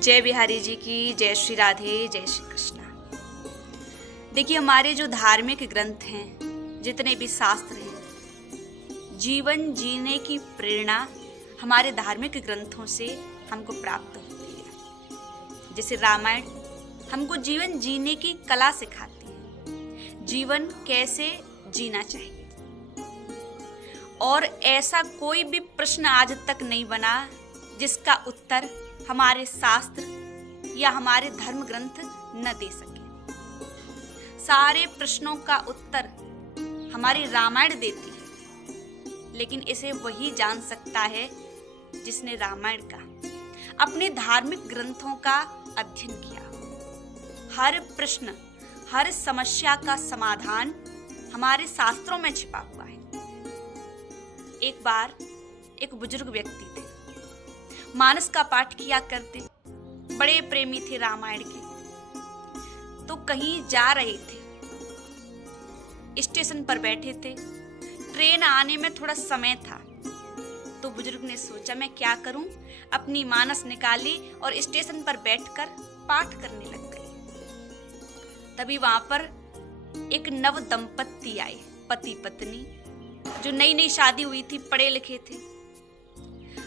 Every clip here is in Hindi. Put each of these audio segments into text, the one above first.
जय बिहारी जी की, जय श्री राधे, जय श्री कृष्णा। देखिए, हमारे जो धार्मिक ग्रंथ हैं, जितने भी शास्त्र हैं, जीवन जीने की प्रेरणा हमारे धार्मिक ग्रंथों से हमको प्राप्त होती है। जैसे रामायण हमको जीवन जीने की कला सिखाती है, जीवन कैसे जीना चाहिए। और ऐसा कोई भी प्रश्न आज तक नहीं बना जिसका उत्तर हमारे शास्त्र या हमारे धर्म ग्रंथ न दे सके। सारे प्रश्नों का उत्तर हमारी रामायण देती है, लेकिन इसे वही जान सकता है जिसने रामायण का, अपने धार्मिक ग्रंथों का अध्ययन किया। हर प्रश्न, हर समस्या का समाधान हमारे शास्त्रों में छिपा हुआ है। एक बार एक बुजुर्ग व्यक्ति थे, मानस का पाठ किया करते, बड़े प्रेमी थे रामायण के। तो कहीं जा रहे थे, स्टेशन पर बैठे थे, ट्रेन आने में थोड़ा समय था। तो बुजुर्ग ने सोचा मैं क्या करूं, अपनी मानस निकाली और स्टेशन पर बैठकर पाठ करने लग गई। तभी वहां पर एक नव दंपत्ति आए, पति पत्नी, जो नई नई शादी हुई थी, पढ़े लिखे थे।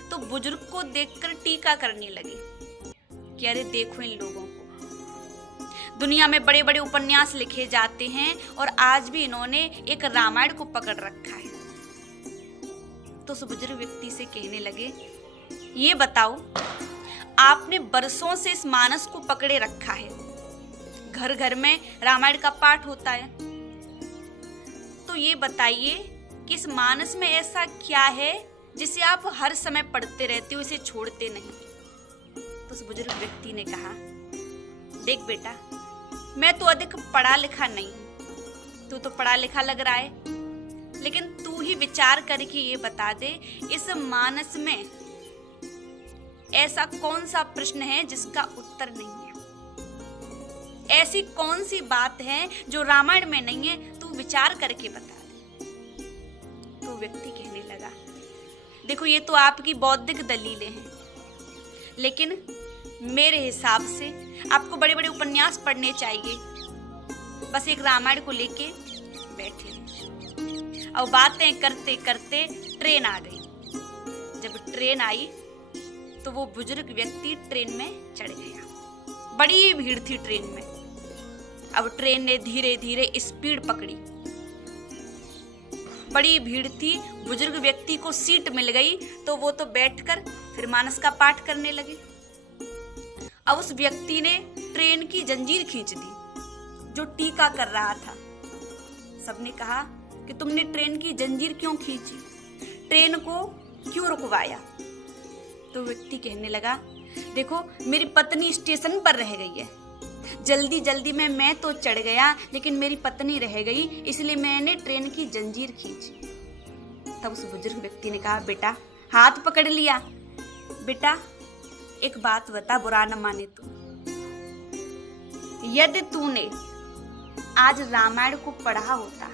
तो बुजुर्ग को देखकर टीका करने लगे कि अरे देखो इन लोगों को, दुनिया में बड़े बड़े उपन्यास लिखे जाते हैं और आज भी इन्होंने एक रामायण को पकड़ रखा है। तो उस बुजुर्ग व्यक्ति से कहने लगे, ये बताओ, आपने बरसों से इस मानस को पकड़े रखा है, घर घर में रामायण का पाठ होता है, तो ये बताइए कि इस मानस में ऐसा क्या है जिसे आप हर समय पढ़ते रहते हो, इसे छोड़ते नहीं। तो उस बुजुर्ग व्यक्ति ने कहा, देख बेटा, मैं तो अधिक पढ़ा लिखा नहीं हूं, तू तो पढ़ा लिखा लग रहा है, लेकिन तू ही विचार करके ये बता दे, इस मानस में ऐसा कौन सा प्रश्न है जिसका उत्तर नहीं है। ऐसी कौन सी बात है जो रामायण में नहीं है, तू विचार करके बता दे। तो व्यक्ति कहने लगा, देखो, ये तो आपकी बौद्धिक दलीलें हैं, लेकिन मेरे हिसाब से आपको बड़े बड़े उपन्यास पढ़ने चाहिए। बस एक रामायण को लेके बैठे और बातें करते करते ट्रेन आ गई। जब ट्रेन आई तो वो बुजुर्ग व्यक्ति ट्रेन में चढ़ गया। बड़ी भीड़ थी ट्रेन में। अब ट्रेन ने धीरे धीरे स्पीड पकड़ी, बड़ी भीड़ थी, बुजुर्ग व्यक्ति को सीट मिल गई तो वो तो बैठकर फिर मानस का पाठ करने लगे। अब उस व्यक्ति ने ट्रेन की जंजीर खींच दी जो टीका कर रहा था। सबने कहा कि तुमने ट्रेन की जंजीर क्यों खींची, ट्रेन को क्यों रुकवाया। तो व्यक्ति कहने लगा, देखो, मेरी पत्नी स्टेशन पर रह गई है, जल्दी जल्दी में मैं तो चढ़ गया, लेकिन मेरी पत्नी रह गई, इसलिए मैंने ट्रेन की जंजीर खींची। तब उस बुजुर्ग व्यक्ति ने कहा, बेटा, हाथ पकड़ लिया, बेटा एक बात बता, बुरा न माने तो, यदि तूने आज रामायण को पढ़ा होता,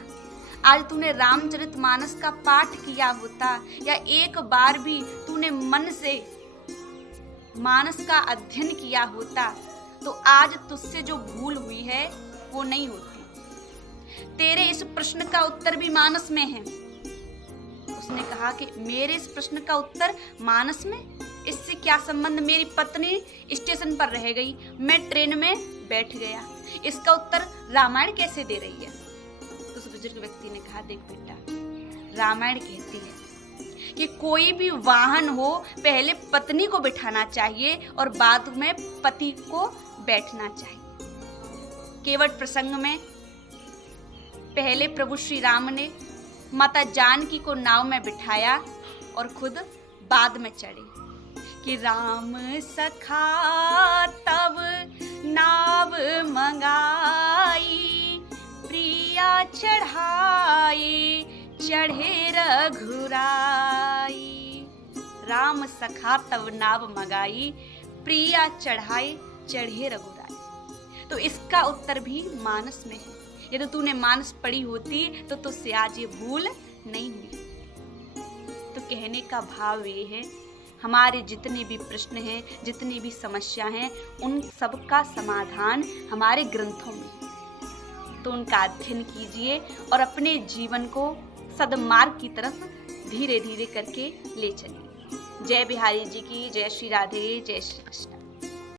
आज तूने रामचरितमानस का पाठ किया होता, या एक बार भी तूने मन से मानस का अध्ययन किया होता, तो आज तुझसे जो भूल हुई है वो नहीं होती। तेरे इस प्रश्न का उत्तर भी मानस में है। उसने कहा कि मेरे इस प्रश्न का उत्तर मानस में, इससे क्या संबंध, मेरी पत्नी स्टेशन पर रह गई, मैं ट्रेन में बैठ गया, इसका उत्तर रामायण कैसे दे रही है। तो उस बुजुर्ग व्यक्ति ने कहा, देख बेटा, रामायण कहती है कि कोई भी वाहन हो, पहले पत्नी को बिठाना चाहिए और बाद में पति को बैठना चाहिए। केवट प्रसंग में पहले प्रभु श्री राम ने माता जानकी को नाव में बिठाया और खुद बाद में चढ़े कि राम सखा तब नाव मंगाई, प्रिया चढ़ाई चढ़े रघुराई। राम सखा तब नाव मंगाई, प्रिया चढ़ाई चढ़े रघुराई। तो इसका उत्तर भी मानस में है। यदि तूने मानस पढ़ी होती तो तुझसे आज ये भूल नहीं हुई। तो कहने का भाव ये है हमारे जितने भी प्रश्न हैं, जितनी भी समस्या हैं, उन सब का समाधान हमारे ग्रंथों में है। तो उनका अध्ययन कीजिए और अपने जीवन को सद्मार्ग की तरफ धीरे धीरे करके ले चलिए। जय बिहारी जी की, जय श्री राधे, जय श्री कृष्ण।